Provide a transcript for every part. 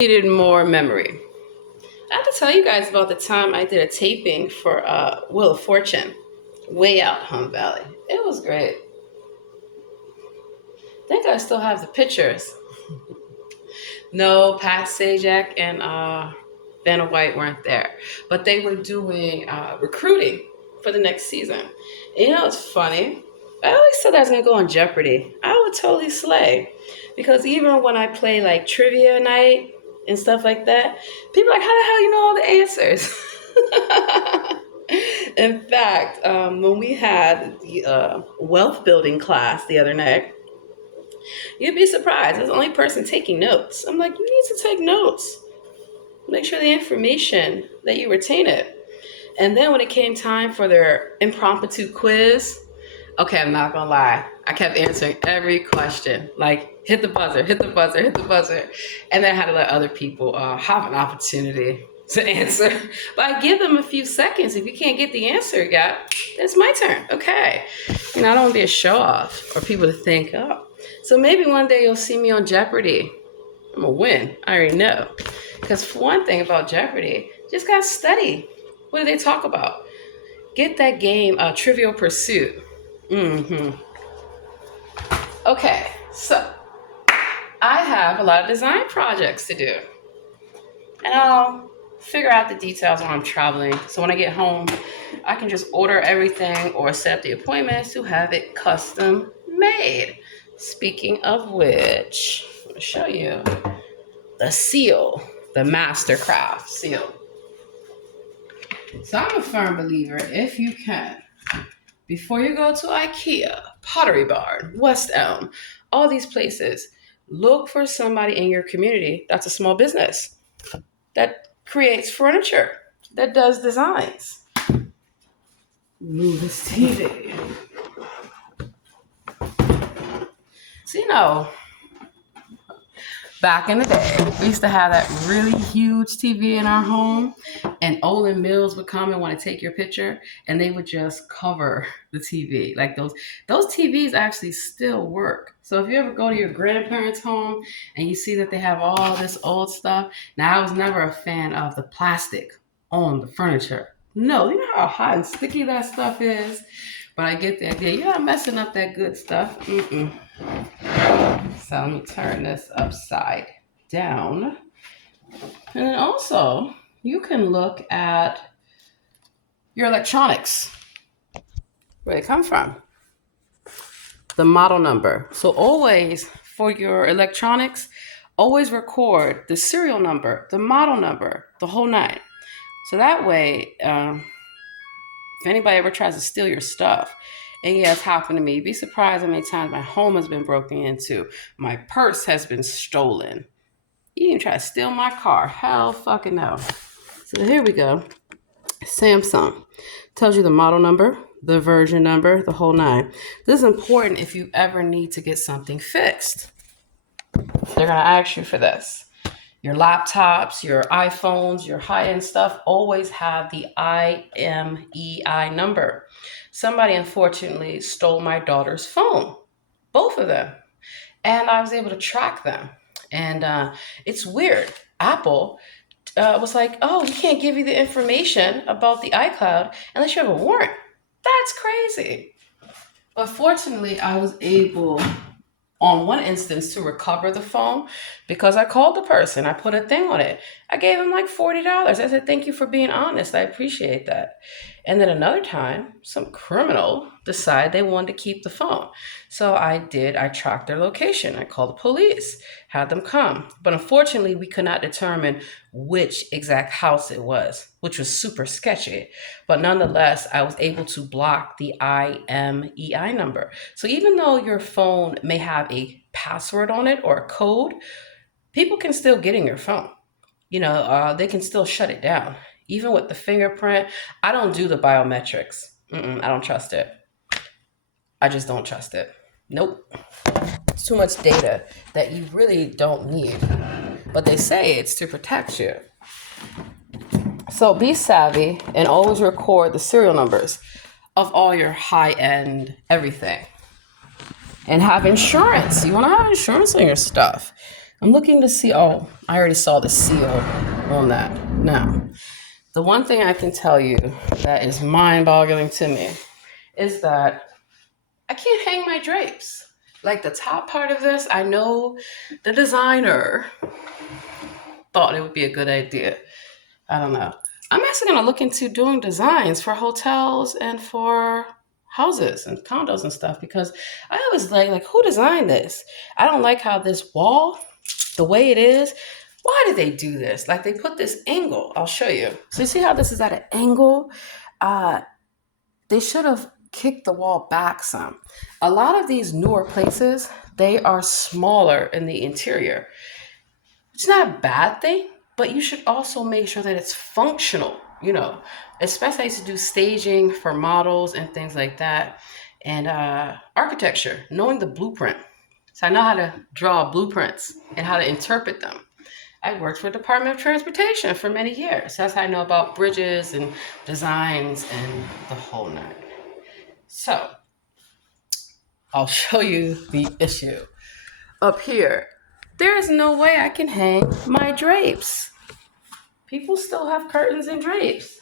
Needed more memory. I have to tell you guys about the time I did a taping for Wheel of Fortune, way out Hum Valley. It was great. I think I still have the pictures. No, Pat Sajak and Vanna White weren't there, but they were doing recruiting for the next season. And you know, it's funny. I always said I was gonna go on Jeopardy. I would totally slay, because even when I play like trivia night and stuff like that, people are like, "How the hell you know all the answers?" In fact, when we had the wealth building class the other night, you'd be surprised. I was the only person taking notes. I'm like, you need to take notes. Make sure the information that you retain it. And then when it came time for their impromptu quiz, okay, I'm not gonna lie. I kept answering every question. Like, hit the buzzer, hit the buzzer, hit the buzzer. And then I had to let other people have an opportunity to answer. But I give them a few seconds. If you can't get the answer yet, it's my turn. Okay. You know, I don't want to be a show off or people to think, oh. So maybe one day you'll see me on Jeopardy. I'm gonna win. I already know. Because for one thing about Jeopardy, just gotta study. What do they talk about? Get that game, Trivial Pursuit. Mm-hmm. Okay, so I have a lot of design projects to do. And I'll figure out the details when I'm traveling. So when I get home, I can just order everything or set up the appointments to have it custom made. Speaking of which, I'm going to show you the seal, the Mastercraft seal. So I'm a firm believer, if you can, before you go to IKEA, Pottery Barn, West Elm, all these places, look for somebody in your community that's a small business that creates furniture, that does designs. Move this TV. So, you know, back in the day, we used to have that really huge TV in our home, and Olin Mills would come and want to take your picture, and they would just cover the TV. Like those TVs actually still work. So if you ever go to your grandparents' home and you see that they have all this old stuff, now I was never a fan of the plastic on the furniture. No, you know how hot and sticky that stuff is? But I get the idea. You're not messing up that good stuff. Mm-mm. So let me turn this upside down. And then also, you can look at your electronics, where they come from, the model number. So always, for your electronics, always record the serial number, the model number, the whole nine. So that way, if anybody ever tries to steal your stuff, and yeah, it's happened to me, be surprised how many times my home has been broken into, my purse has been stolen. You can try to steal my car. Hell fucking no. So here we go. Samsung tells you the model number, the version number, the whole nine. This is important if you ever need to get something fixed. They're going to ask you for this. Your laptops, your iPhones, your high-end stuff always have the IMEI number. Somebody unfortunately stole my daughter's phone, both of them, and I was able to track them. And it's weird. Apple was like, oh, we can't give you the information about the iCloud unless you have a warrant. That's crazy. But fortunately, I was able, on one instance, to recover the phone because I called the person. I put a thing on it. I gave him like $40. I said, thank you for being honest. I appreciate that. And then another time, some criminal decided they wanted to keep the phone. So I tracked their location. I called the police, had them come. But unfortunately, we could not determine which exact house it was, which was super sketchy. But nonetheless, I was able to block the IMEI number. So even though your phone may have a password on it or a code, people can still get in your phone. You know, they can still shut it down. Even with the fingerprint, I don't do the biometrics. I don't trust it. I just don't trust it. Nope. It's too much data that you really don't need. But they say it's to protect you. So be savvy and always record the serial numbers of all your high-end everything. And have insurance. You want to have insurance on your stuff. I'm looking to see, oh, I already saw the seal on that. Now, the one thing I can tell you that is mind boggling to me is that I can't hang my drapes. Like the top part of this, I know the designer thought it would be a good idea. I don't know. I'm actually going to look into doing designs for hotels and for houses and condos and stuff because I always like who designed this? I don't like how this wall, the way it is. Why did they do this? Like they put this angle. I'll show you. So you see how this is at an angle? Uh, they should have kicked the wall back some. A lot of these newer places, they are smaller in the interior. It's not a bad thing, but you should also make sure that it's functional, especially I used to do staging for models and things like that. And architecture, knowing the blueprint. So I know how to draw blueprints and how to interpret them. I worked for the Department of Transportation for many years. That's how I know about bridges and designs and the whole nine. So I'll show you the issue. Up here, there is no way I can hang my drapes. People still have curtains and drapes.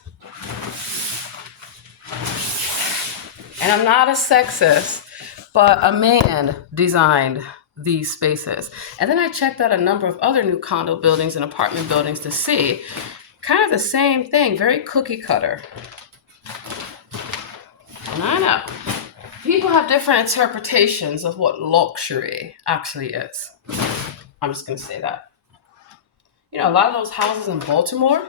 And I'm not a sexist, but a man designed these spaces. And then I checked out a number of other new condo buildings and apartment buildings to see kind of the same thing, very cookie cutter. And I know people have different interpretations of what luxury actually is. I'm just going to say that. A lot of those houses in Baltimore,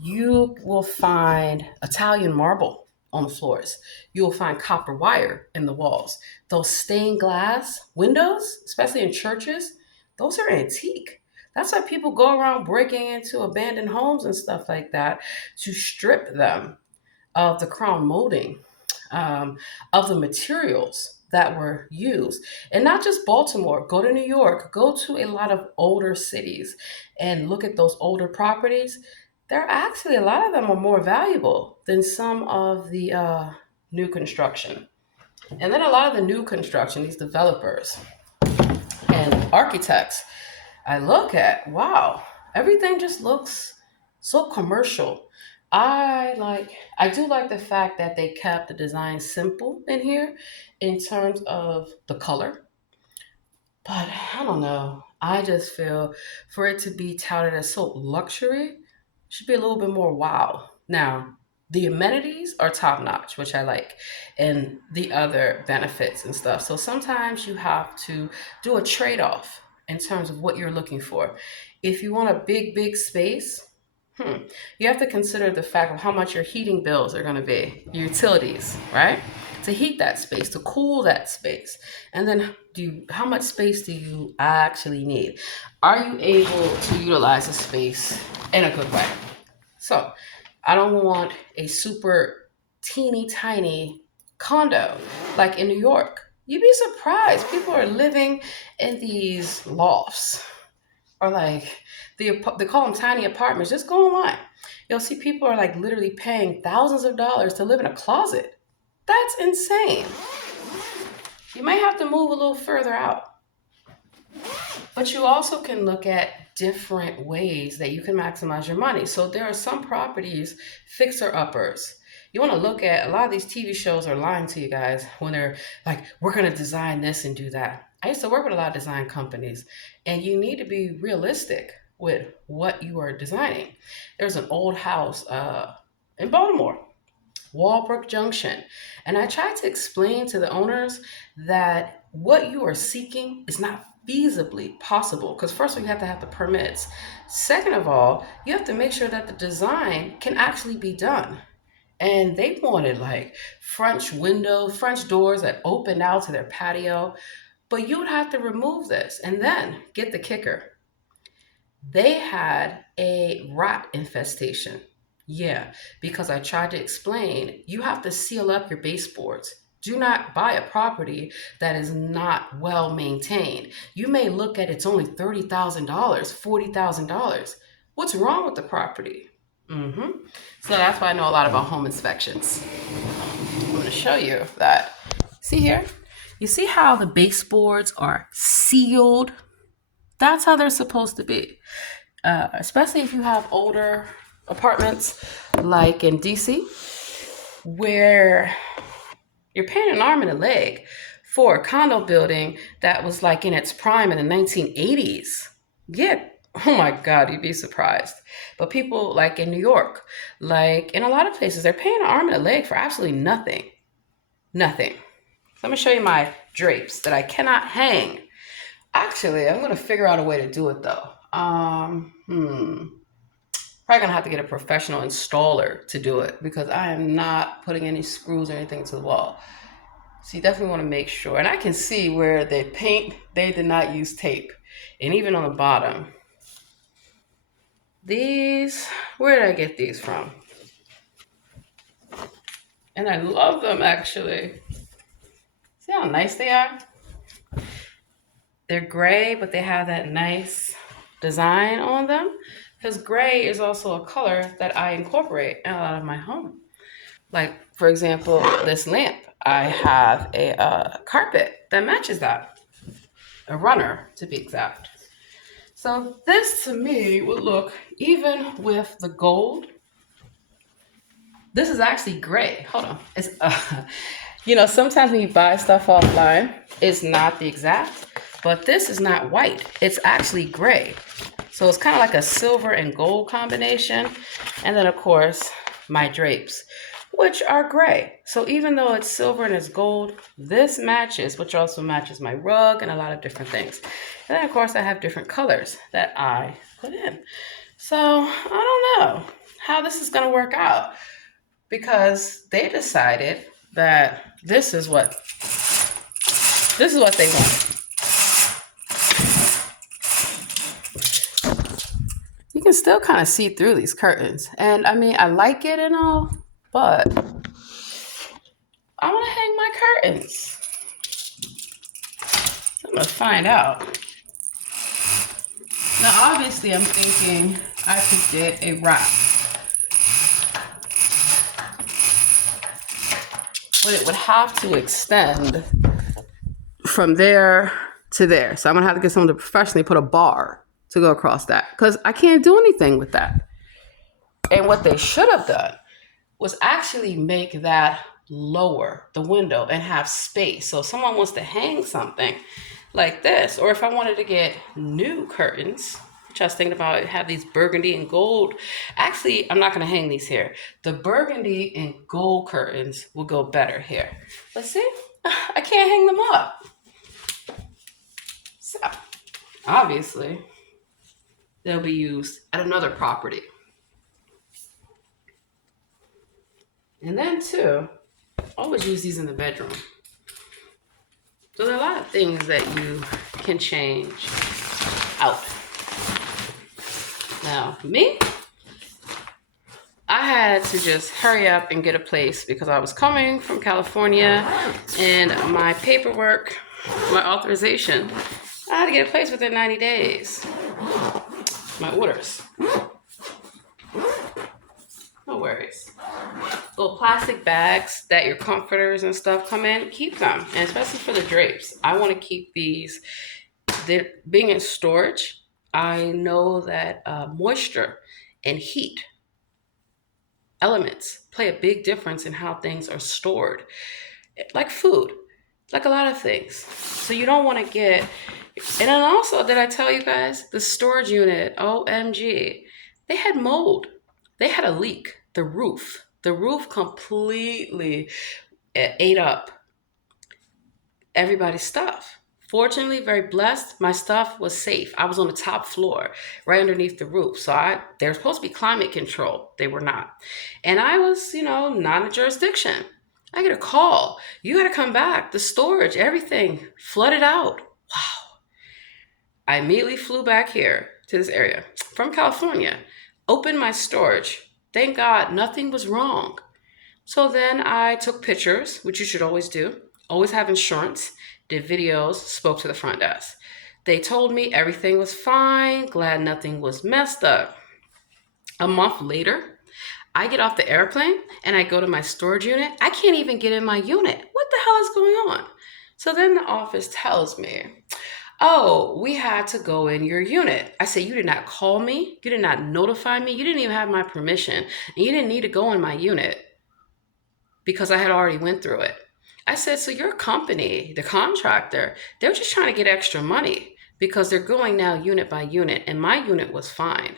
you will find Italian marble on the floors. You will find copper wire in the walls. Those stained glass windows, especially in churches, those are antique. That's why people go around breaking into abandoned homes and stuff like that to strip them of the crown molding, of the materials that were used. And not just Baltimore, go to New York, go to a lot of older cities and look at those older properties. They're actually, a lot of them are more valuable than some of the new construction. And then a lot of the new construction, these developers and architects, I look at, wow, everything just looks so commercial. I do like the fact that they kept the design simple in here in terms of the color. But I don't know. I just feel for it to be touted as so luxury should be a little bit more wow. Now, the amenities are top notch, which I like, and the other benefits and stuff. So sometimes you have to do a trade off in terms of what you're looking for. If you want a big, big space, you have to consider the fact of how much your heating bills are going to be, your utilities, right? To heat that space, to cool that space. And then how much space do you actually need? Are you able to utilize a space in a good way? So I don't want a super teeny tiny condo like in New York. You'd be surprised. People are living in these lofts or like they call them tiny apartments. Just go online. You'll see people are like literally paying thousands of dollars to live in a closet. That's insane. You might have to move a little further out. But you also can look at different ways that you can maximize your money. So there are some properties, fixer uppers. You want to look at, a lot of these TV shows are lying to you guys when they're like, we're going to design this and do that. I used to work with a lot of design companies, and you need to be realistic with what you are designing. There's an old house in Baltimore, Walbrook Junction. And I tried to explain to the owners that what you are seeking is not feasibly possible. Because first of all, you have to have the permits. Second of all, you have to make sure that the design can actually be done. And they wanted like French doors that opened out to their patio. But you would have to remove this. And then get the kicker. They had a rat infestation. Yeah, because I tried to explain, you have to seal up your baseboards. Do not buy a property that is not well maintained. You may look at it's only $30,000, $40,000. What's wrong with the property? So that's why I know a lot about home inspections. I'm going to show you that. See here? You see how the baseboards are sealed? That's how they're supposed to be. Especially if you have older apartments like in DC, where you're paying an arm and a leg for a condo building that was like in its prime in the 1980s. Yeah. Oh my God, you'd be surprised. But people like in New York, like in a lot of places, they're paying an arm and a leg for absolutely nothing. Nothing. So I'm gonna show you my drapes that I cannot hang. Actually, I'm gonna figure out a way to do it though. Probably gonna have to get a professional installer to do it because I am not putting any screws or anything to the wall. So you definitely want to make sure. And I can see where they did not use tape. And even on the bottom, where did I get these from? And I love them actually. See how nice they are? They're gray, but they have that nice design on them. Because gray is also a color that I incorporate in a lot of my home. Like, for example, this lamp. I have a carpet that matches that. A runner, to be exact. So this to me would look, even with the gold, this is actually gray. Hold on. It's, sometimes when you buy stuff offline, it's not the exact, but this is not white. It's actually gray. So it's kind of like a silver and gold combination. And then of course, my drapes, which are gray. So even though it's silver and it's gold, this matches, which also matches my rug and a lot of different things. And then of course I have different colors that I put in. So I don't know how this is gonna work out because they decided that this is what they want. You can still kind of see through these curtains. And I mean, I like it and all, but I want to hang my curtains. I'm going to find out. Now, obviously, I'm thinking I could get a wrap. But it would have to extend from there to there. So I'm going to have to get someone to professionally put a bar to go across that because I can't do anything with that. And what they should have done was actually make that lower, the window, and have space. So if someone wants to hang something like this, or if I wanted to get new curtains, which I was thinking about, have these burgundy and gold. Actually, I'm not going to hang these here. The burgundy and gold curtains will go better here. But see, I can't hang them up. So obviously, they'll be used at another property. And then too, always use these in the bedroom. So there are a lot of things that you can change out. Now, me, I had to just hurry up and get a place because I was coming from California and my paperwork, my authorization, I had to get a place within 90 days. My orders. No worries. Little plastic bags that your comforters and stuff come in, keep them. And especially for the drapes. I want to keep these. They're being in storage. I know that moisture and heat elements play a big difference in how things are stored. Like food, like a lot of things. So you don't want to get, and then also, did I tell you guys, the storage unit, OMG, they had mold. They had a leak, the roof. The roof completely ate up everybody's stuff. Fortunately, very blessed, my stuff was safe. I was on the top floor, right underneath the roof. So they were supposed to be climate control. They were not. And I was, not in a jurisdiction. I get a call. You got to come back. The storage, everything flooded out. Wow. I immediately flew back here to this area from California, opened my storage. Thank God nothing was wrong. So then I took pictures, which you should always do. Always have insurance. Did videos, spoke to the front desk. They told me everything was fine, glad nothing was messed up. A month later, I get off the airplane and I go to my storage unit. I can't even get in my unit. What the hell is going on? So then the office tells me, Oh, we had to go in your unit. I said, you did not call me. You did not notify me. You didn't even have my permission. And you didn't need to go in my unit because I had already went through it. I said, so your company, the contractor, they're just trying to get extra money because they're going now unit by unit, and my unit was fine.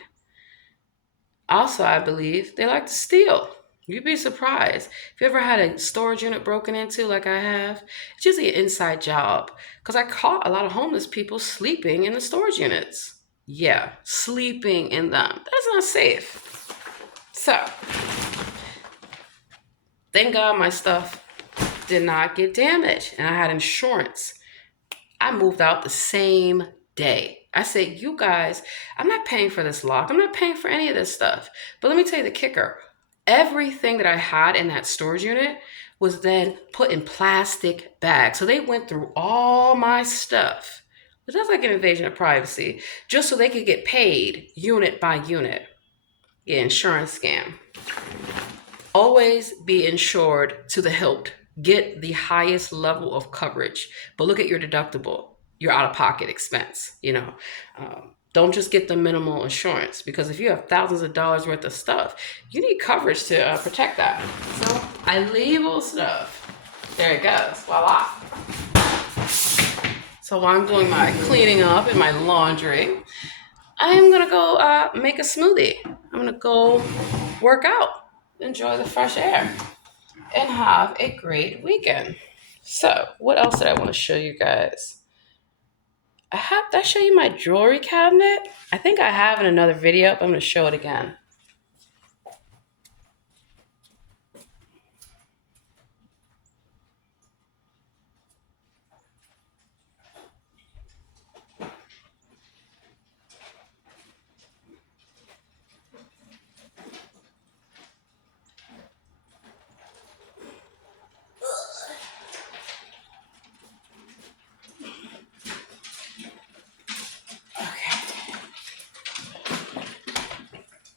Also, I believe they like to steal. You'd be surprised. If you ever had a storage unit broken into like I have, it's usually an inside job because I caught a lot of homeless people sleeping in the storage units. Yeah, sleeping in them. That's not safe. So, thank God my stuff did not get damaged and I had insurance. I moved out the same day. I said, you guys, I'm not paying for this lock. I'm not paying for any of this stuff. But let me tell you the kicker. Everything that I had in that storage unit was then put in plastic bags. So they went through all my stuff, which is like an invasion of privacy, just so they could get paid unit by unit. Yeah, insurance scam. Always be insured to the hilt. Get the highest level of coverage, but look at your deductible, your out-of-pocket expense. Don't just get the minimal insurance, because if you have thousands of dollars worth of stuff, you need coverage to protect that. So I label stuff. There it goes. Voila. So while I'm doing my cleaning up and my laundry, I'm gonna go make a smoothie. I'm gonna go work out, enjoy the fresh air, and have a great weekend. So, what else did I want to show you guys? Did I show you my jewelry cabinet? I think I have in another video, but I'm going to show it again.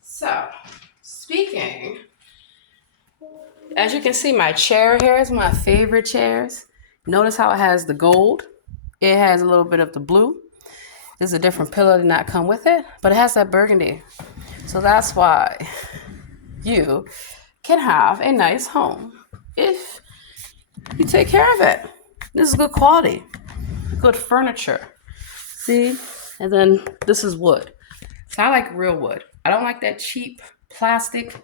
So, speaking, as you can see, my chair here is my favorite chairs. Notice how it has the gold. It has a little bit of the blue. There's a different pillow did not come with it, but it has that burgundy. So that's why you can have a nice home if you take care of it. This is good quality, good furniture. See? And then this is wood. So I like real wood. I don't like that cheap plastic,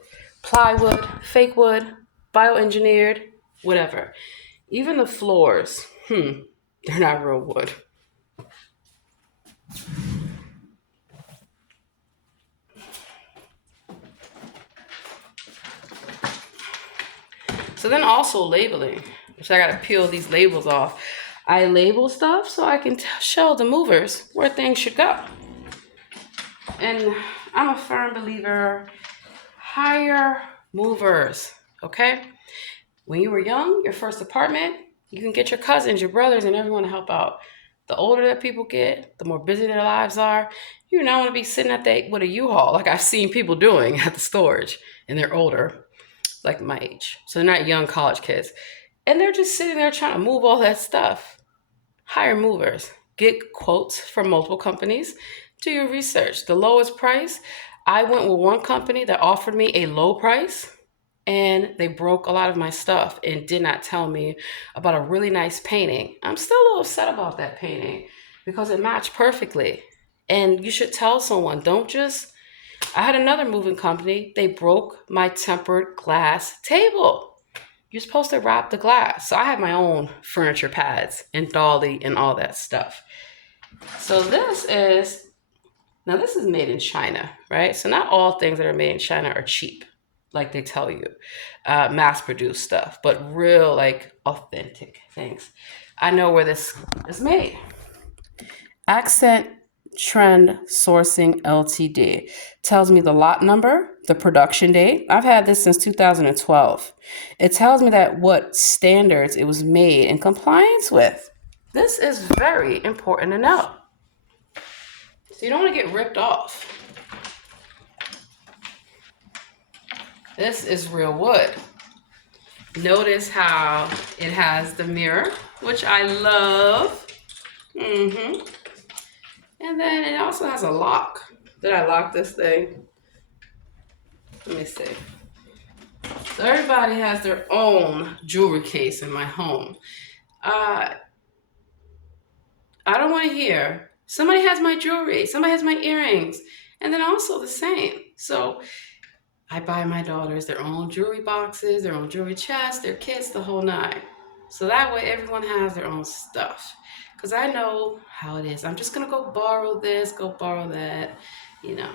plywood, fake wood, bioengineered, whatever. Even the floors, they're not real wood. So then also labeling, which I gotta peel these labels off. I label stuff so I can show the movers where things should go. And I'm a firm believer, hire movers, okay? When you were young, your first apartment, you can get your cousins, your brothers, and everyone to help out. The older that people get, the more busy their lives are. You don't want to be sitting with a U-Haul like I've seen people doing at the storage, and they're older, like my age. So they're not young college kids. And they're just sitting there trying to move all that stuff. Hire movers. Get quotes from multiple companies. Do your research. The lowest price, I went with one company that offered me a low price, and they broke a lot of my stuff and did not tell me about a really nice painting. I'm still a little upset about that painting because it matched perfectly. And you should tell someone, I had another moving company, they broke my tempered glass table. You're supposed to wrap the glass. So I have my own furniture pads and dolly and all that stuff. So this is made in China, right? So not all things that are made in China are cheap, like they tell you, mass-produced stuff, but real, like, authentic things. I know where this is made. Accent Trend Sourcing Ltd. Tells me the lot number, the production date. I've had this since 2012. It tells me that what standards it was made in compliance with. This is very important to know. So you don't want to get ripped off. This is real wood. Notice how it has the mirror, which I love. then it also has a lock. Did I lock this thing? Let me see. So everybody has their own jewelry case in my home. Uh, I don't want to hear somebody has my jewelry, somebody has my earrings, and then also the same. So I buy my daughters their own jewelry boxes, their own jewelry chests, their kits, the whole nine. So that way everyone has their own stuff. Because I know how it is. I'm just going to go borrow this, go borrow that, you know.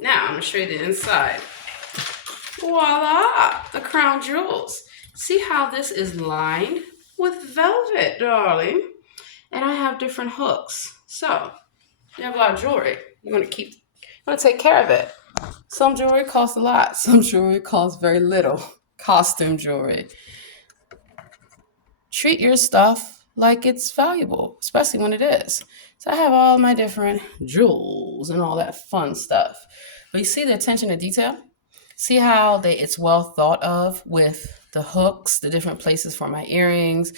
Now I'm going to show you the inside. Voila! The crown jewels. See how this is lined with velvet, darling. And I have different hooks. So you have a lot of jewelry. You want to take care of it. Some jewelry costs a lot. Some jewelry costs very little. Costume jewelry. Treat your stuff like it's valuable, especially when it is. So I have all my different jewels and all that fun stuff. But you see the attention to detail? See how it's well thought of with the hooks, the different places for my earrings,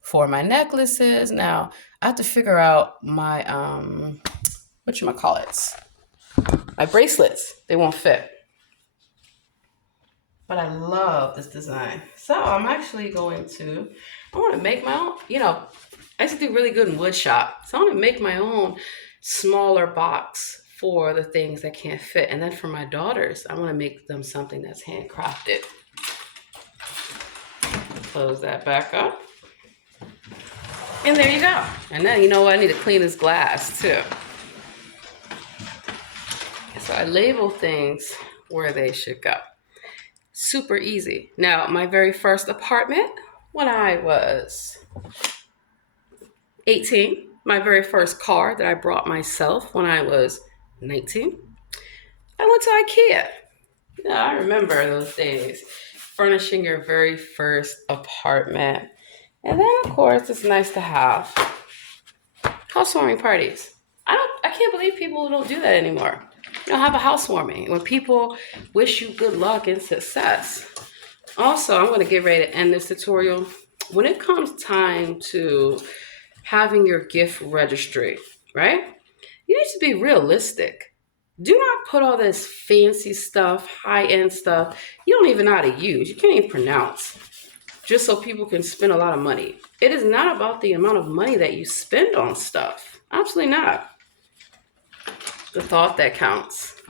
for my necklaces. Now, I have to figure out my, my bracelets. They won't fit. But I love this design. So I'm actually I want to make my own, I used to do really good in wood shop. So I want to make my own smaller box for the things that can't fit. And then for my daughters, I want to make them something that's handcrafted. Close that back up. And there you go. And then, I need to clean this glass too. So I label things where they should go. Super easy. Now, my very first apartment when I was 18, my very first car that I brought myself when I was 19, I went to IKEA. I remember those days, furnishing your very first apartment. And then, of course, it's nice to have housewarming parties. I can't believe people don't do that anymore. Have a housewarming when people wish you good luck and success. Also, I'm going to get ready to end this tutorial. When it comes time to having your gift registry, right? You need to be realistic. Do not put all this fancy stuff, high-end stuff you don't even know how to use. You can't even pronounce, just so people can spend a lot of money. It is not about the amount of money that you spend on stuff. Absolutely not. The thought that counts.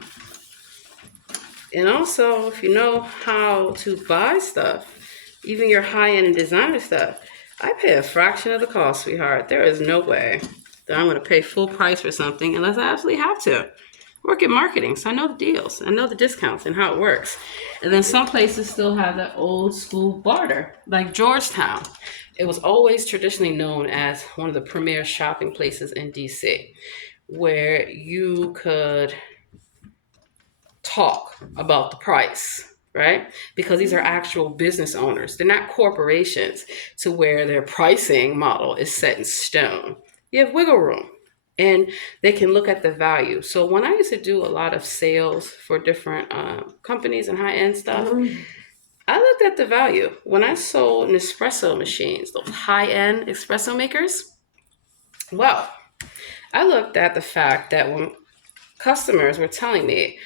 And also, if you know how to buy stuff, even your high-end and designer stuff, I pay a fraction of the cost, sweetheart. There is no way that I'm going to pay full price for something unless I absolutely have to. Work in marketing, so I know the deals. I know the discounts and how it works. And then some places still have that old school barter, like Georgetown. It was always traditionally known as one of the premier shopping places in DC, where you could talk about the price, right? Because these are actual business owners. They're not corporations to where their pricing model is set in stone. You have wiggle room and they can look at the value. So when I used to do a lot of sales for different companies and high-end stuff, I looked at the value. When I sold Nespresso machines, those high-end espresso makers, well, I looked at the fact that when customers were telling me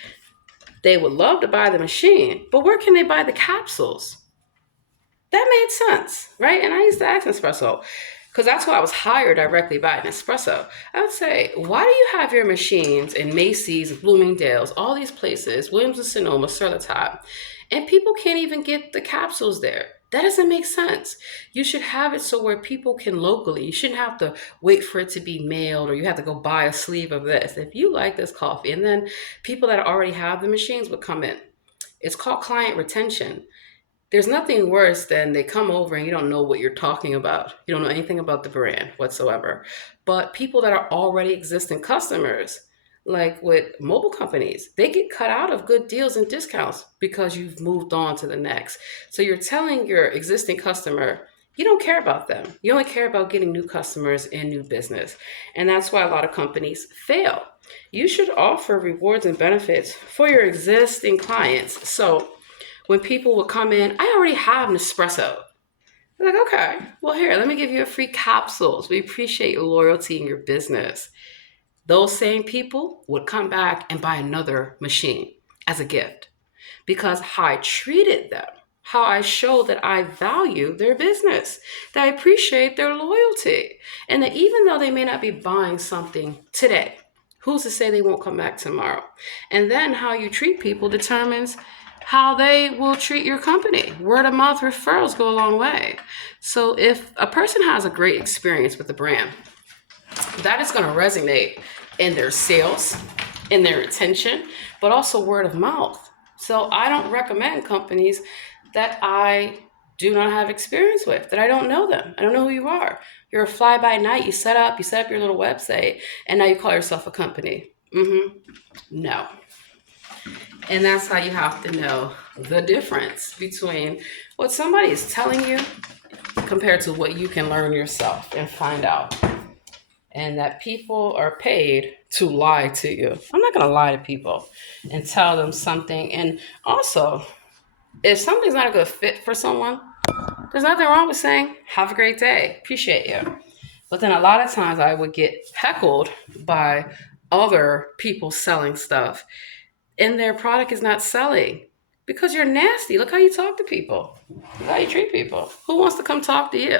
they would love to buy the machine, but where can they buy the capsules? That made sense, right? And I used to ask Nespresso, because that's why I was hired directly by Nespresso. I would say, why do you have your machines in Macy's, Bloomingdale's, all these places, Williams-Sonoma, Sur La Table, and people can't even get the capsules there? That doesn't make sense. You should have it so where people can locally, you shouldn't have to wait for it to be mailed or you have to go buy a sleeve of this. If you like this coffee, and then people that already have the machines would come in. It's called client retention. There's nothing worse than they come over and you don't know what you're talking about. You don't know anything about the brand whatsoever. But people that are already existing customers, like with mobile companies, they get cut out of good deals and discounts because you've moved on to the next. So you're telling your existing customer, you don't care about them. You only care about getting new customers and new business. And that's why a lot of companies fail. You should offer rewards and benefits for your existing clients. So when people will come in, I already have Nespresso. They're like, okay, well here, let me give you a free capsules. We appreciate your loyalty in your business. those same people would come back and buy another machine as a gift because how I treated them, how I showed that I value their business, that I appreciate their loyalty, and that even though they may not be buying something today, who's to say they won't come back tomorrow? And then how you treat people determines how they will treat your company. Word of mouth referrals go a long way. So if a person has a great experience with the brand, that is going to resonate in their sales, in their retention, but also word of mouth. So I don't recommend companies that I do not have experience with, that I don't know them. I don't know who you are. You're a fly by night. You set up your little website, and now you call yourself a company. No. And that's how you have to know the difference between what somebody is telling you compared to what you can learn yourself and find out. And that people are paid to lie to you. I'm not going to lie to people and tell them something. And also, if something's not a good fit for someone, there's nothing wrong with saying, have a great day, appreciate you. But then a lot of times I would get heckled by other people selling stuff and their product is not selling because you're nasty. Look how you talk to people. Look how you treat people. Who wants to come talk to you?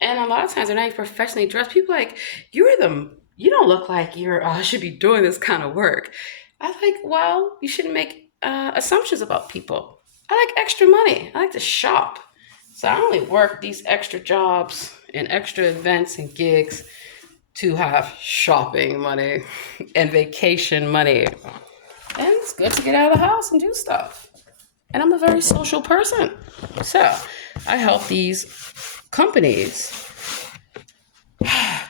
And a lot of times they're not even professionally dressed. People are like, you don't look like you're should be doing this kind of work. I was like, well, you shouldn't make assumptions about people. I like extra money. I like to shop. So I only work these extra jobs and extra events and gigs to have shopping money and vacation money. And it's good to get out of the house and do stuff. And I'm a very social person. So I help these companies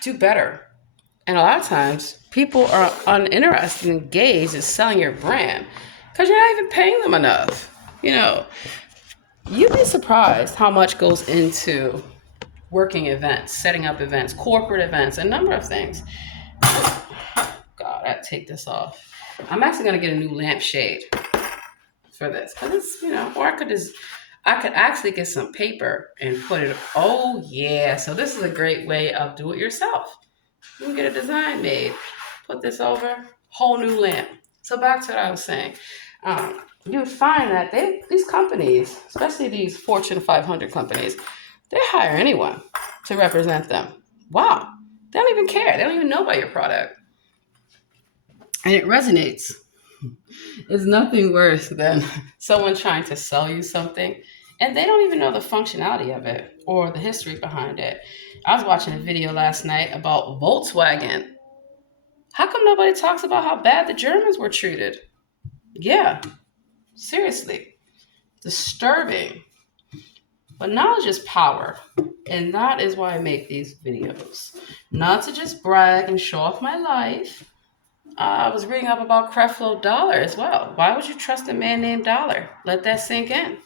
do better. And a lot of times people are uninterested and engaged in selling your brand because you're not even paying them enough. You'd be surprised how much goes into working events, setting up events, corporate events, a number of things. God, I have to take this off. I'm actually going to get a new lampshade for this because it's, or I could actually get some paper and put it. Oh yeah, so this is a great way of do it yourself. You can get a design made, put this over, whole new lamp. So back to what I was saying. You would find that these companies, especially these Fortune 500 companies, they hire anyone to represent them. Wow, they don't even care. They don't even know about your product. And it resonates. It's nothing worse than someone trying to sell you something and they don't even know the functionality of it or the history behind it. I was watching a video last night about Volkswagen. How come nobody talks about how bad the Germans were treated? Yeah, seriously. Disturbing. But knowledge is power. And that is why I make these videos. Not to just brag and show off my life. I was reading up about Creflo Dollar as well. Why would you trust a man named Dollar? Let that sink in.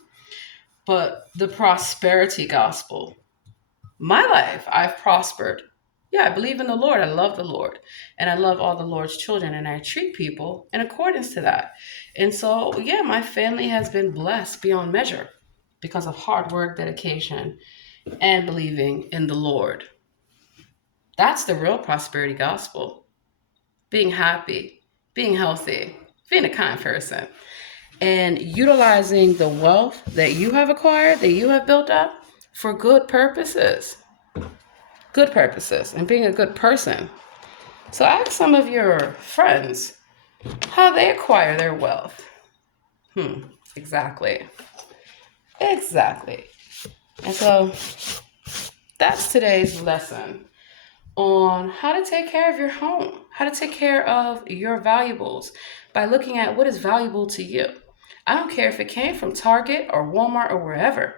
But the prosperity gospel. My life, I've prospered. Yeah, I believe in the Lord. I love the Lord. And I love all the Lord's children. And I treat people in accordance to that. And so, yeah, my family has been blessed beyond measure because of hard work, dedication, and believing in the Lord. That's the real prosperity gospel. Being happy, being healthy, being a kind person, and utilizing the wealth that you have acquired, that you have built up for good purposes. Good purposes, and being a good person. So ask some of your friends how they acquire their wealth. Exactly. And so that's today's lesson on how to take care of your home, how to take care of your valuables by looking at what is valuable to you. I don't care if it came from Target or Walmart or wherever.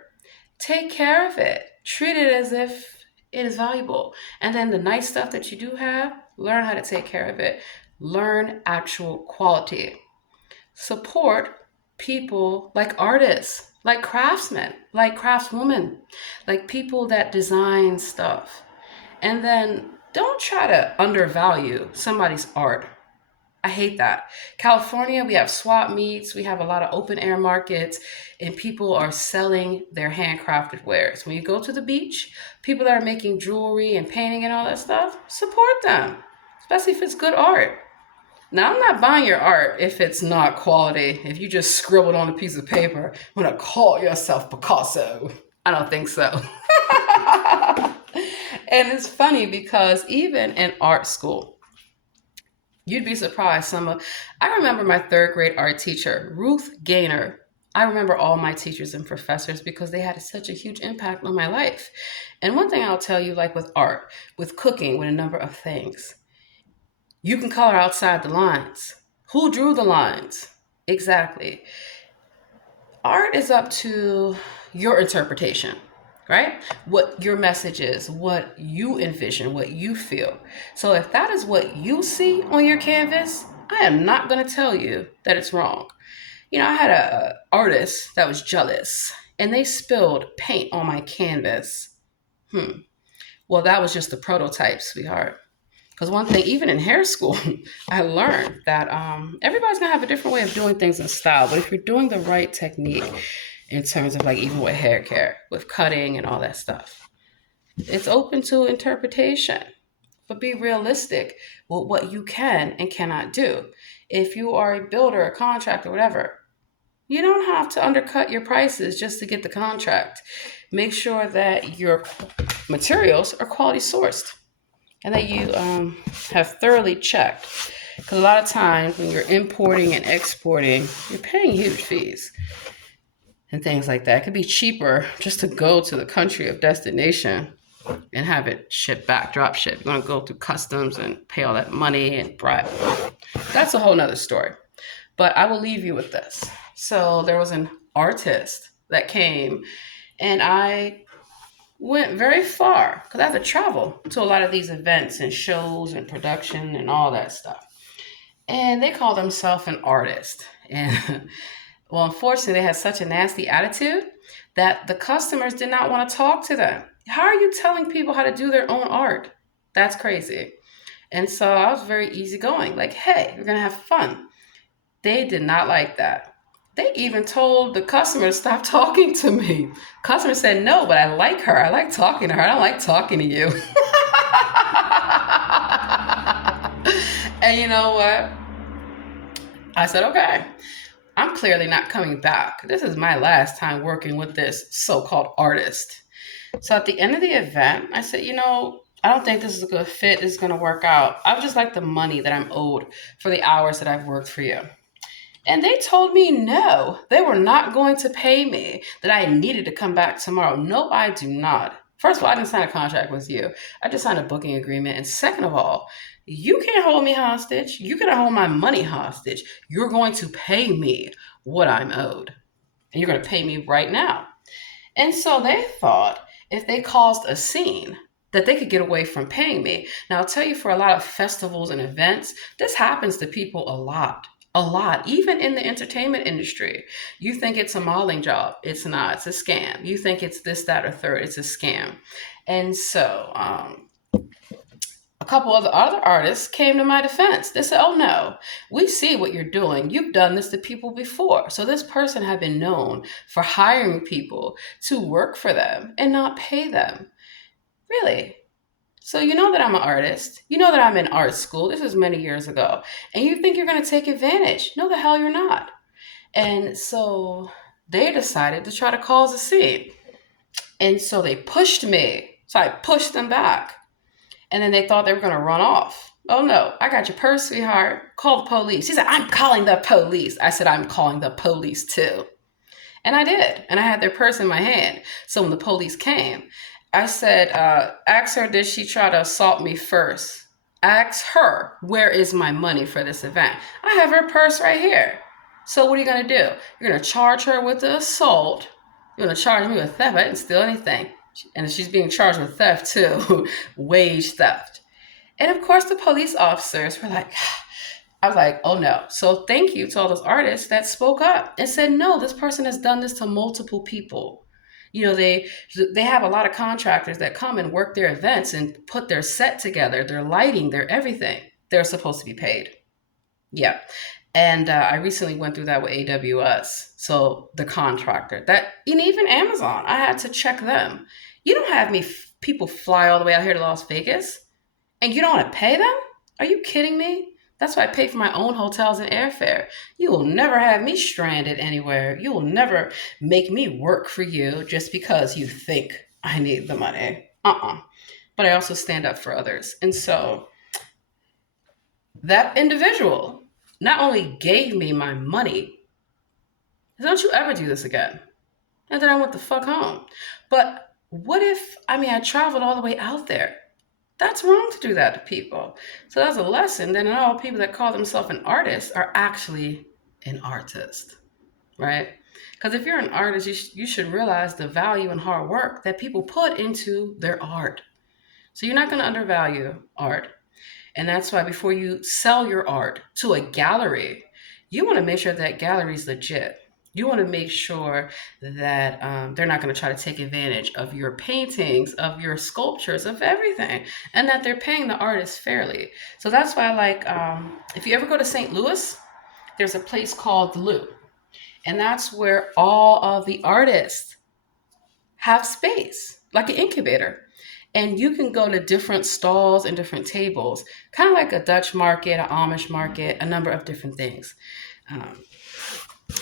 Take care of it. Treat it as if it is valuable. And then the nice stuff that you do have, learn how to take care of it. Learn actual quality. Support people like artists, like craftsmen, like craftswomen, like people that design stuff. And then don't try to undervalue somebody's art. I hate that. California, we have swap meets, we have a lot of open air markets, and people are selling their handcrafted wares. When you go to the beach, people that are making jewelry and painting and all that stuff, support them. especially if it's good art. Now, I'm not buying your art if it's not quality. If you just scribbled on a piece of paper, I'm gonna call yourself Picasso. I don't think so. And it's funny because even in art school, you'd be surprised. I remember my third grade art teacher, Ruth Gaynor. I remember all my teachers and professors because they had such a huge impact on my life. And one thing I'll tell you, like with art, with cooking, with a number of things, you can color outside the lines. Who drew the lines? Exactly. Art is up to your interpretation, right? What your message is, what you envision, what you feel. So if that is what you see on your canvas, I am not going to tell you that it's wrong. I had a artist that was jealous and they spilled paint on my canvas. Well, that was just the prototype, sweetheart. Because one thing, even in hair school, I learned that everybody's gonna have a different way of doing things in style. But if you're doing the right technique in terms of like even with hair care, with cutting and all that stuff, it's open to interpretation. But be realistic with what you can and cannot do. If you are a builder, a contractor, whatever, you don't have to undercut your prices just to get the contract. Make sure that your materials are quality sourced and that you have thoroughly checked. Because a lot of times when you're importing and exporting, you're paying huge fees and things like that. It could be cheaper just to go to the country of destination and have it shipped back, drop ship. You're going to go through customs and pay all that money and bribe. That's a whole nother story. But I will leave you with this. So there was an artist that came, and I went very far because I have to travel to a lot of these events and shows and production and all that stuff. And they call themselves an artist. And well, unfortunately, they had such a nasty attitude that the customers did not want to talk to them. How are you telling people how to do their own art? That's crazy. And so I was very easygoing, like, hey, we're going to have fun. They did not like that. They even told the customer to stop talking to me. Customer said, no, but I like her. I like talking to her. I don't like talking to you. And you know what? I said, okay, I'm clearly not coming back. This is my last time working with this so-called artist. So at the end of the event, I said, I don't think this is a good fit. This is going to work out. I would just like the money that I'm owed for the hours that I've worked for you. And they told me no, they were not going to pay me, that I needed to come back tomorrow. No, I do not. First of all, I didn't sign a contract with you. I just signed a booking agreement. And second of all, you can't hold me hostage. You cannot hold my money hostage. You're going to pay me what I'm owed. And you're going to pay me right now. And so they thought if they caused a scene, that they could get away from paying me. Now, I'll tell you, for a lot of festivals and events, this happens to people a lot. A lot, even in the entertainment industry. You think it's a modeling job. It's not. It's a scam. You think it's this, that, or third. It's a scam. And so a couple of the other artists came to my defense. They said, oh, no, we see what you're doing. You've done this to people before. So this person had been known for hiring people to work for them and not pay them. Really? So you know that I'm an artist. You know that I'm in art school. This is many years ago. And you think you're going to take advantage. No, the hell you're not. And so they decided to try to cause a scene. And so they pushed me. So I pushed them back. And then they thought they were going to run off. Oh, no, I got your purse, sweetheart. Call the police. He said, I'm calling the police. I said, I'm calling the police too. And I did. And I had their purse in my hand. So when the police came, I said, ask her, did she try to assault me first? Ask her, where is my money for this event? I have her purse right here. So what are you going to do? You're going to charge her with the assault. You're going to charge me with theft. I didn't steal anything. And she's being charged with theft too, wage theft. And of course, the police officers were like, I was like, oh no. So thank you to all those artists that spoke up and said, no, this person has done this to multiple people. They have a lot of contractors that come and work their events and put their set together, their lighting, their everything. They're supposed to be paid. Yeah. And I recently went through that with AWS. So the contractor and even Amazon, I had to check them. You don't have people fly all the way out here to Las Vegas and you don't want to pay them? Are you kidding me? That's why I pay for my own hotels and airfare. You will never have me stranded anywhere. You will never make me work for you just because you think I need the money. But I also stand up for others. And so that individual not only gave me my money, don't you ever do this again. And then I went the fuck home. But what if, I traveled all the way out there. That's wrong to do that to people. So that's a lesson that not all people that call themselves an artist are actually an artist, right? Because if you're an artist, you should realize the value and hard work that people put into their art. So you're not going to undervalue art. And that's why before you sell your art to a gallery, you want to make sure that gallery is legit. You want to make sure that they're not going to try to take advantage of your paintings, of your sculptures, of everything, and that they're paying the artist fairly. So that's why I like, if you ever go to St. Louis, there's a place called The Lou. And that's where all of the artists have space, like an incubator. And you can go to different stalls and different tables, kind of like a Dutch market, an Amish market, a number of different things.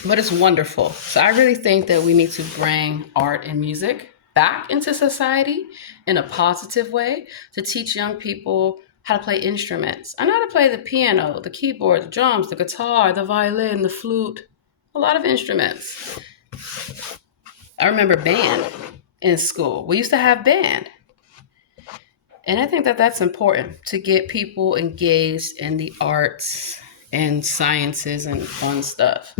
But it's wonderful. So I really think that we need to bring art and music back into society in a positive way to teach young people how to play instruments. I know how to play the piano, the keyboard, the drums, the guitar, the violin, the flute, a lot of instruments. I remember band in school. We used to have band. And I think that that's important to get people engaged in the arts and sciences and fun stuff.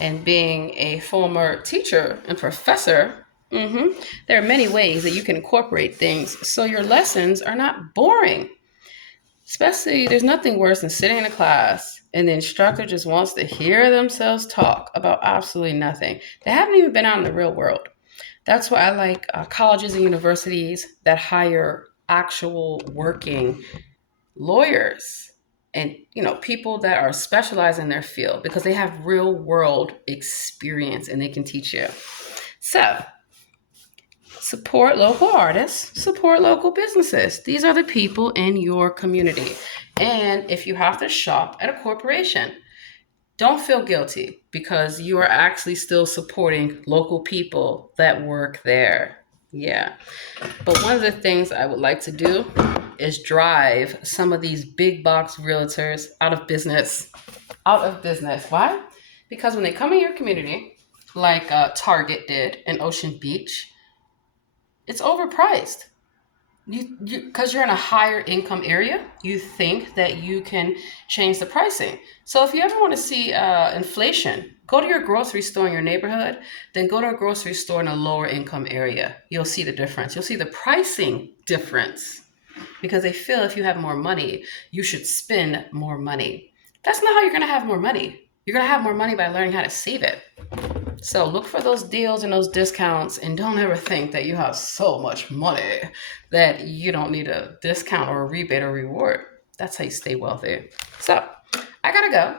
And being a former teacher and professor, there are many ways that you can incorporate things so your lessons are not boring. Especially, there's nothing worse than sitting in a class and the instructor just wants to hear themselves talk about absolutely nothing. They haven't even been out in the real world. That's why I like colleges and universities that hire actual working lawyers and people that are specialized in their field because they have real world experience and they can teach you. So support local artists, support local businesses. These are the people in your community. And if you have to shop at a corporation, don't feel guilty because you are actually still supporting local people that work there. Yeah. But one of the things I would like to do is drive some of these big box realtors out of business. Why? Because when they come in your community, like Target did in Ocean Beach, it's overpriced. Because you're in a higher income area, you think that you can change the pricing. So if you ever want to see inflation, go to your grocery store in your neighborhood, then go to a grocery store in a lower income area. You'll see the difference. You'll see the pricing difference because they feel if you have more money, you should spend more money. That's not how you're going to have more money. You're going to have more money by learning how to save it. So look for those deals and those discounts and don't ever think that you have so much money that you don't need a discount or a rebate or reward. That's how you stay wealthy. So I gotta go.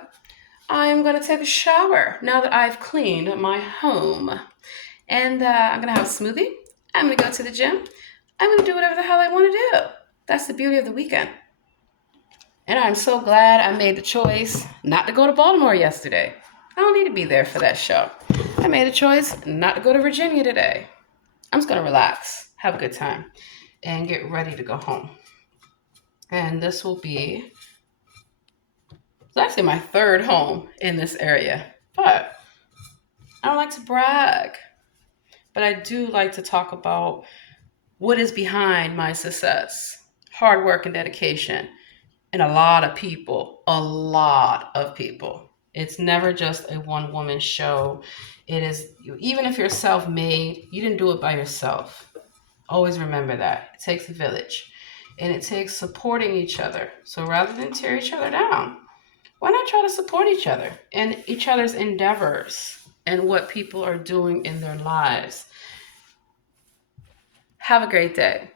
I'm gonna take a shower now that I've cleaned my home. And I'm gonna have a smoothie. I'm gonna go to the gym. I'm gonna do whatever the hell I wanna do. That's the beauty of the weekend. And I'm so glad I made the choice not to go to Baltimore yesterday. I don't need to be there for that show. I made a choice not to go to Virginia today. I'm just going to relax, have a good time, and get ready to go home. And this will be, it's actually my third home in this area. But I don't like to brag. But I do like to talk about what is behind my success. Hard work and dedication. And a lot of people. It's never just a one-woman show. It is, even if you're self-made, you didn't do it by yourself. Always remember that. It takes a village. And it takes supporting each other. So rather than tear each other down, why not try to support each other and each other's endeavors and what people are doing in their lives? Have a great day.